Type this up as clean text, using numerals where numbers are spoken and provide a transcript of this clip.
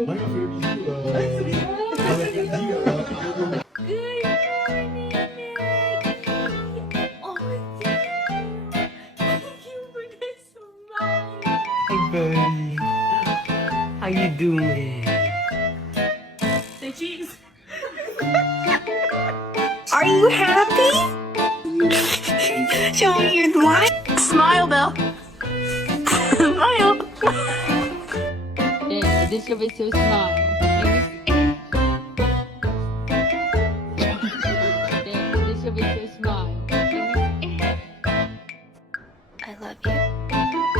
Good morning, Maggie. Oh, yeah. Thank you for the smile. Hi, buddy. How you doing? Say cheese. Are you happy? Show me your smile. Smile, Belle. Smile. Yeah, this should be so smile. Yeah, this should be so smile. I love you.